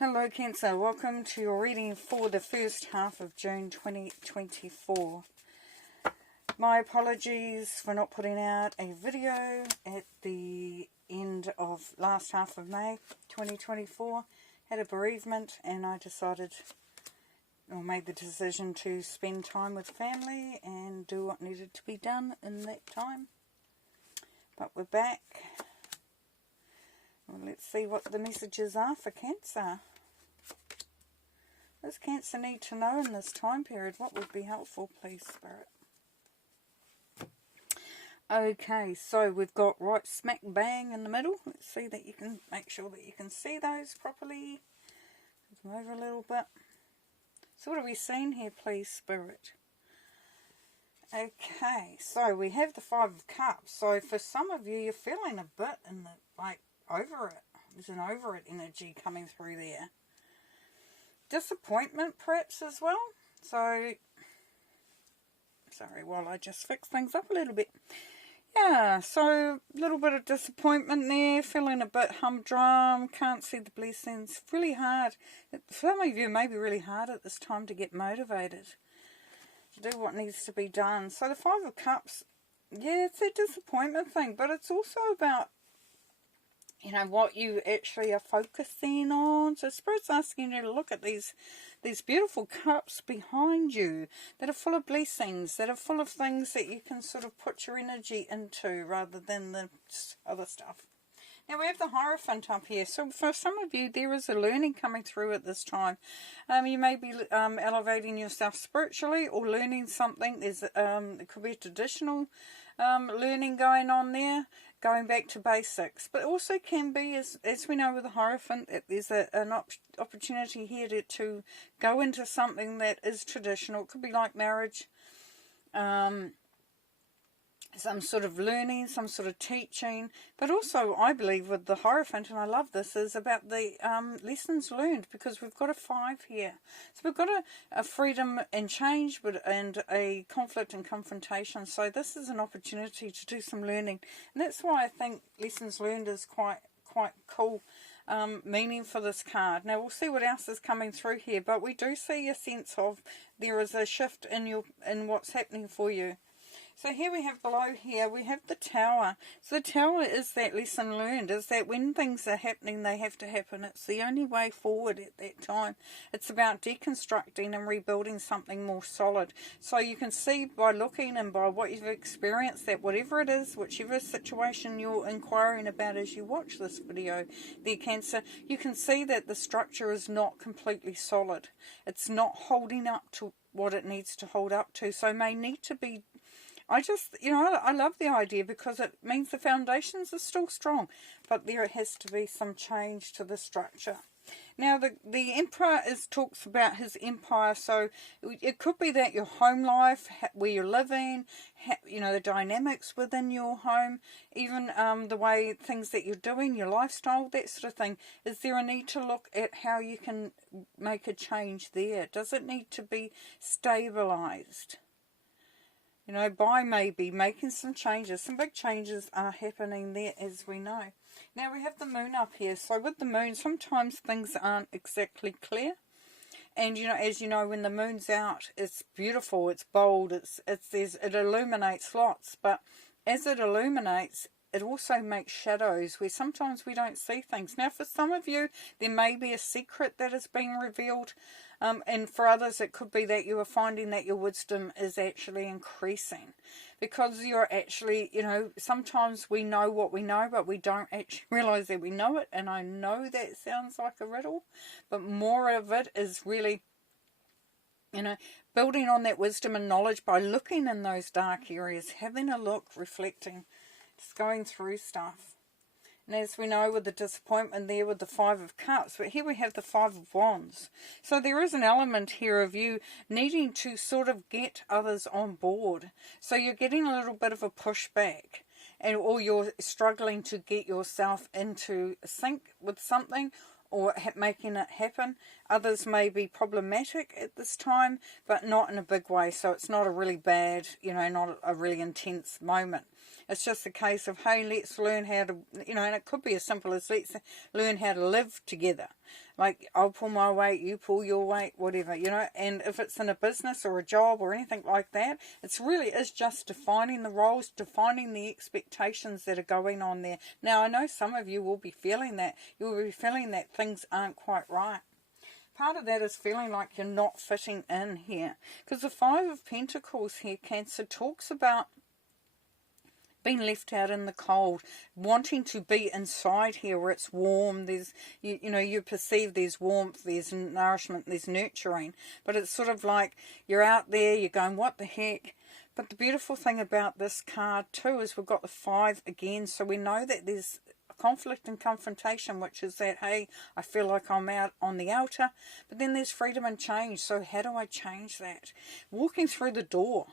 Hello Cancer, welcome to your reading for the first half of June 2024. My apologies for not putting out a video at the end of last half of May 2024. Had a bereavement and I decided, or made the decision to spend time with family and do what needed to be done in that time. But we're back. Well, let's see what the messages are for Cancer. What does Cancer need to know in this time period? What would be helpful, please, Spirit? Okay, so we've got right smack bang in the middle. Let's see that you can make sure that you can see those properly. Move over a little bit. So what are we seeing here, please, Spirit? Okay, so we have the Five of Cups. So for some of you, you're feeling a bit in the, like, over it. There's an over it energy coming through there. Disappointment perhaps as well. So, sorry, while I just fix things up a little bit. Yeah, so a little bit of disappointment there, feeling a bit humdrum, can't see the blessings. Really hard. For some of you, it may be really hard at this time to get motivated, to do what needs to be done. So the Five of Cups, yeah, it's a disappointment thing, but it's also about, you know, what you actually are focusing on. So Spirit's asking you to look at these beautiful cups behind you that are full of blessings, that are full of things that you can sort of put your energy into rather than the other stuff. Now we have the Hierophant up here. So for some of you, there is a learning coming through at this time. You may be elevating yourself spiritually or learning something. There's it could be a traditional learning going on there, going back to basics, but also can be, as we know with the Hierophant, there's an opportunity here to go into something that is traditional. It could be like marriage, some sort of learning, some sort of teaching, but also I believe with the Hierophant, and I love this, is about the lessons learned, because we've got a 5 here. So we've got a freedom and change, and a conflict and confrontation. So this is an opportunity to do some learning, and that's why I think lessons learned is quite cool meaning for this card. Now we'll see what else is coming through here, but we do see a sense of there is a shift in what's happening for you. So here we have below here, we have the Tower. So the Tower is that lesson learned, is that when things are happening, they have to happen. It's the only way forward at that time. It's about deconstructing and rebuilding something more solid. So you can see by looking and by what you've experienced that whatever it is, whichever situation you're inquiring about as you watch this video, there, Cancer, you can see that the structure is not completely solid. It's not holding up to what it needs to hold up to. So may need to be, I love the idea because it means the foundations are still strong, but there has to be some change to the structure. Now, the Emperor talks about his empire, so it could be that your home life, where you're living, the dynamics within your home, even the way things that you're doing, your lifestyle, that sort of thing. Is there a need to look at how you can make a change there? Does it need to be stabilized? By maybe making some changes. Some big changes are happening there, as we know. Now we have the Moon up here. So with the Moon, sometimes things aren't exactly clear. And, as you know, when the Moon's out, it's beautiful, it's bold, it illuminates lots. But as it illuminates, it also makes shadows where sometimes we don't see things. Now, for some of you, there may be a secret that is being revealed. And for others, it could be that you are finding that your wisdom is actually increasing. Because you're actually, sometimes we know what we know, but we don't actually realize that we know it. And I know that sounds like a riddle, but more of it is really, building on that wisdom and knowledge by looking in those dark areas, having a look, reflecting, just going through stuff. And as we know with the disappointment there with the Five of Cups, but here we have the Five of Wands. So there is an element here of you needing to sort of get others on board. So you're getting a little bit of a pushback, or you're struggling to get yourself into sync with something, or making it happen. Others may be problematic at this time, but not in a big way. So it's not a really bad, not a really intense moment. It's just a case of, hey, let's learn how to, and it could be as simple as let's learn how to live together. Like, I'll pull my weight, you pull your weight, whatever, you know. And if it's in a business or a job or anything like that, it's really is just defining the roles, defining the expectations that are going on there. Now, I know some of you will be feeling that. You'll be feeling that things aren't quite right. Part of that is feeling like you're not fitting in here. Because the Five of Pentacles here, Cancer, talks about being left out in the cold, wanting to be inside here where it's warm. There's, you know, you perceive there's warmth, there's nourishment, there's nurturing. But it's sort of like you're out there, you're going, what the heck? But the beautiful thing about this card too is we've got the 5 again. So we know that there's conflict and confrontation, which is that, hey, I feel like I'm out on the outer, but then there's freedom and change. So how do I change that? Walking through the door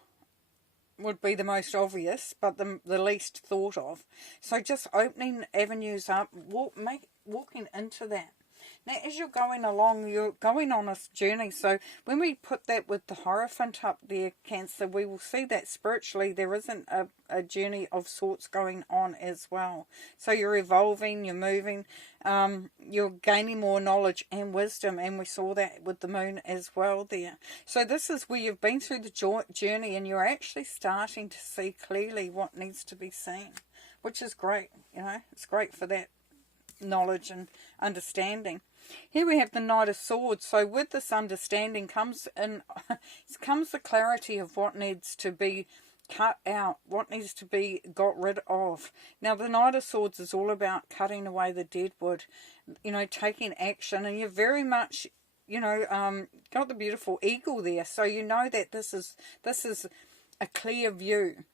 would be the most obvious, but the least thought of. So just opening avenues up, walking into that. Now, as you're going along, you're going on a journey. So when we put that with the Hierophant up there, Cancer, we will see that spiritually there isn't a journey of sorts going on as well. So you're evolving, you're moving, you're gaining more knowledge and wisdom. And we saw that with the moon as well there. So this is where you've been through the journey and you're actually starting to see clearly what needs to be seen, which is great. You know, it's great for that knowledge and understanding. Here we have the Knight of Swords. So with this understanding comes the clarity of what needs to be cut out, what needs to be got rid of. Now the Knight of Swords is all about cutting away the dead wood, you know, taking action, and you're very much, you know, got the beautiful eagle there, so you know that this is a clear view.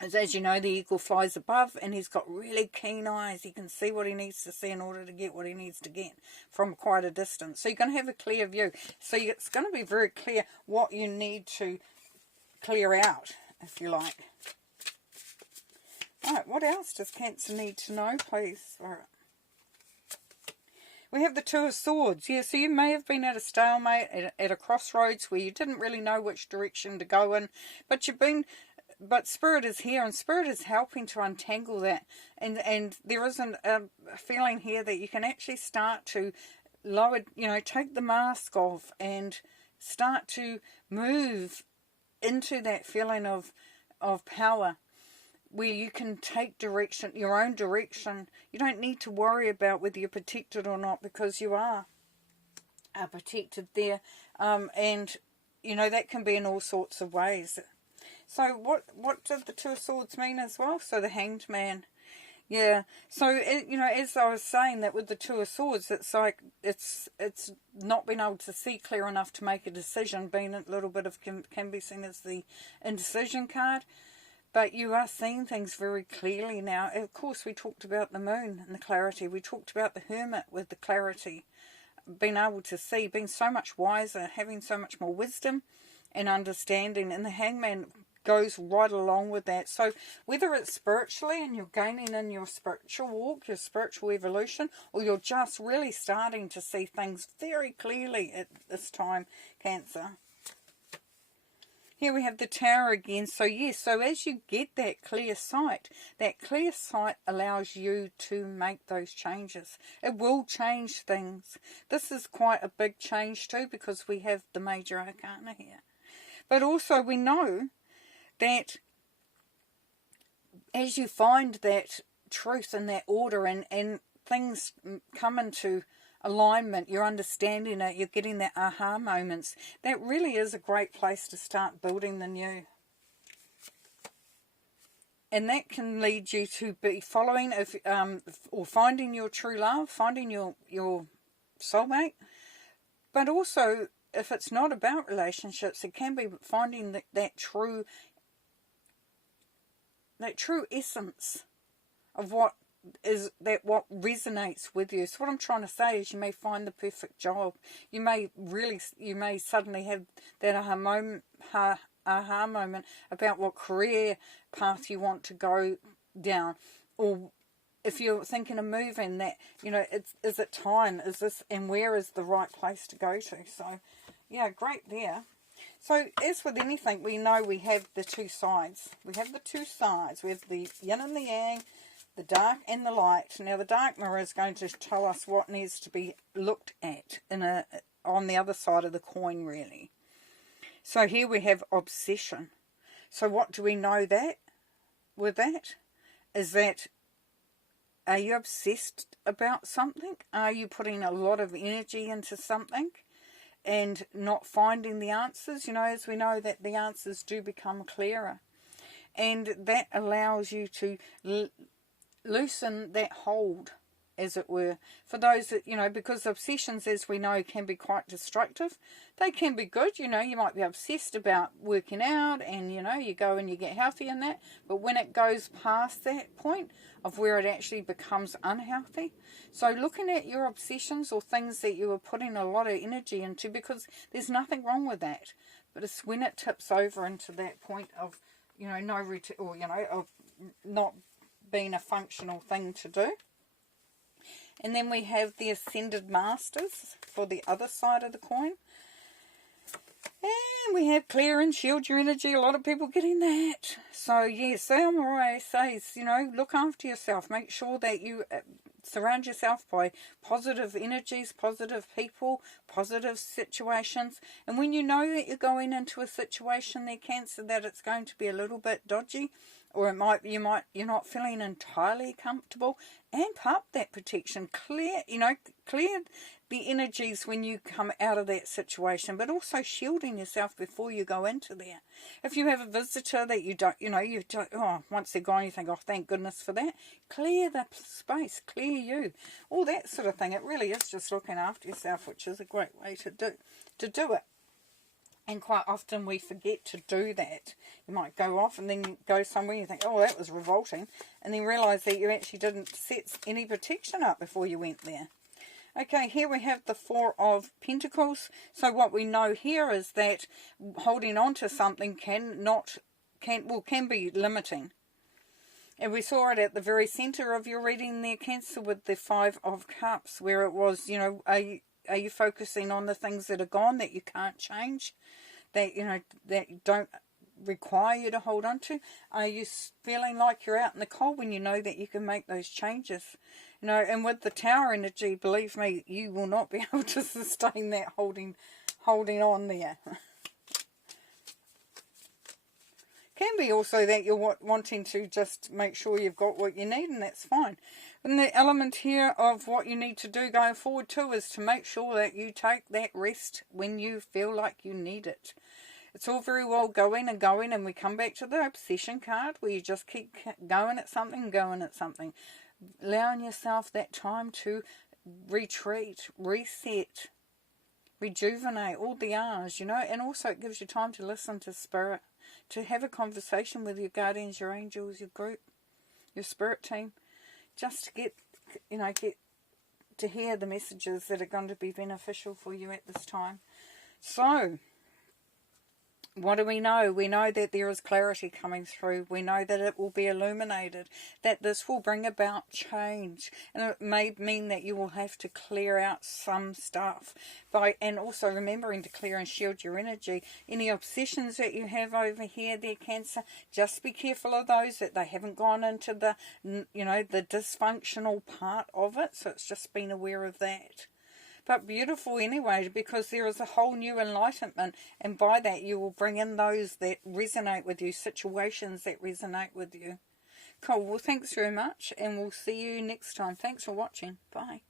As you know, the eagle flies above and he's got really keen eyes. He can see what he needs to see in order to get what he needs to get from quite a distance. So you're going to have a clear view. So it's going to be very clear what you need to clear out, if you like. Alright, what else does Cancer need to know, please? Alright. We have the Two of Swords. Yeah, so you may have been at a stalemate, at a crossroads where you didn't really know which direction to go in, but Spirit is here, and Spirit is helping to untangle that. And there isn't a feeling here that you can actually start to lower, you know, take the mask off and start to move into that feeling of power, where you can take direction, your own direction. You don't need to worry about whether you're protected or not, because you are protected there. And, you know, that can be in all sorts of ways. So what did the Two of Swords mean as well? So the Hanged Man. Yeah. So, you know, as I was saying, that with the Two of Swords, it's like it's not been able to see clear enough to make a decision, being a little bit of can be seen as the indecision card. But you are seeing things very clearly now. Of course, we talked about the moon and the clarity. We talked about the Hermit with the clarity. Being able to see, being so much wiser, having so much more wisdom and understanding. And the Hangman goes right along with that. So whether it's spiritually and you're gaining in your spiritual walk, your spiritual evolution, or you're just really starting to see things very clearly at this time, Cancer. Here we have the Tower again. So yes, so as you get that clear sight allows you to make those changes. It will change things. This is quite a big change too, because we have the Major Arcana here. But also we know that as you find that truth and that order and things come into alignment, you're understanding it, you're getting that aha moments, that really is a great place to start building the new. And that can lead you to be following or finding your true love, finding your soulmate. But also, if it's not about relationships, it can be finding that true essence of what resonates with you. So what I'm trying to say is, you may find the perfect job. You may suddenly have that aha moment about what career path you want to go down, or if you're thinking of moving, that, you know, is it time? Is this, and where is the right place to go to? So yeah, great there. So as with anything, we know we have the two sides. We have the two sides. We have the yin and the yang, the dark and the light. Now the dark mirror is going to tell us what needs to be looked at on the other side of the coin, really. So here we have obsession. So what do we know that with that? Is that, are you obsessed about something? Are you putting a lot of energy into something and not finding the answers? You know, as we know that the answers do become clearer. And that allows you to loosen that hold, as it were. For those that, you know, because obsessions, as we know, can be quite destructive. They can be good, you know, you might be obsessed about working out and, you know, you go and you get healthy in that. But when it goes past that point of where it actually becomes unhealthy. So looking at your obsessions or things that you are putting a lot of energy into, because there's nothing wrong with that. But it's when it tips over into that point of, you know, or, you know, of not being a functional thing to do. And then we have the Ascended Masters for the other side of the coin. And we have clear and shield your energy. A lot of people getting that. So, yes, Samurai says, you know, look after yourself. Make sure that you surround yourself by positive energies, positive people, positive situations. And when you know that you're going into a situation there, Cancer, that it's going to be a little bit dodgy, or you're not feeling entirely comfortable, amp up that protection. Clear the energies when you come out of that situation, but also shielding yourself before you go into there. If you have a visitor that you don't, once they're gone, you think, oh, thank goodness for that. Clear the space, clear you, all that sort of thing. It really is just looking after yourself, which is a great way to do it. And quite often we forget to do that. You might go off and then you go somewhere and you think, oh, that was revolting. And then realise that you actually didn't set any protection up before you went there. Okay, here we have the Four of Pentacles. So what we know here is that holding on to something can be limiting. And we saw it at the very centre of your reading there, Cancer, with the Five of Cups, where it was, you know, are you focusing on the things that are gone, that you can't change, that, you know, that don't require you to hold on to? Are you feeling like you're out in the cold when you know that you can make those changes? You know, and with the Tower energy, believe me, you will not be able to sustain that holding on there. Can be also that you're wanting to just make sure you've got what you need, and that's fine. And the element here of what you need to do going forward too is to make sure that you take that rest when you feel like you need it. It's all very well going, and we come back to the obsession card where you just keep going at something, allowing yourself that time to retreat, reset, rejuvenate, all the R's, you know, and also it gives you time to listen to spirit, to have a conversation with your guardians, your angels, your group, your spirit team, just to get to hear the messages that are going to be beneficial for you at this time. So, what do we know? We know that there is clarity coming through. We know that it will be illuminated, that this will bring about change. And it may mean that you will have to clear out some stuff. And also remembering to clear and shield your energy. Any obsessions that you have over here there, Cancer, just be careful of those, that they haven't gone into the dysfunctional part of it. So it's just being aware of that. But beautiful anyway, because there is a whole new enlightenment, and by that you will bring in those that resonate with you, situations that resonate with you. Cool, well thanks very much, and we'll see you next time. Thanks for watching. Bye.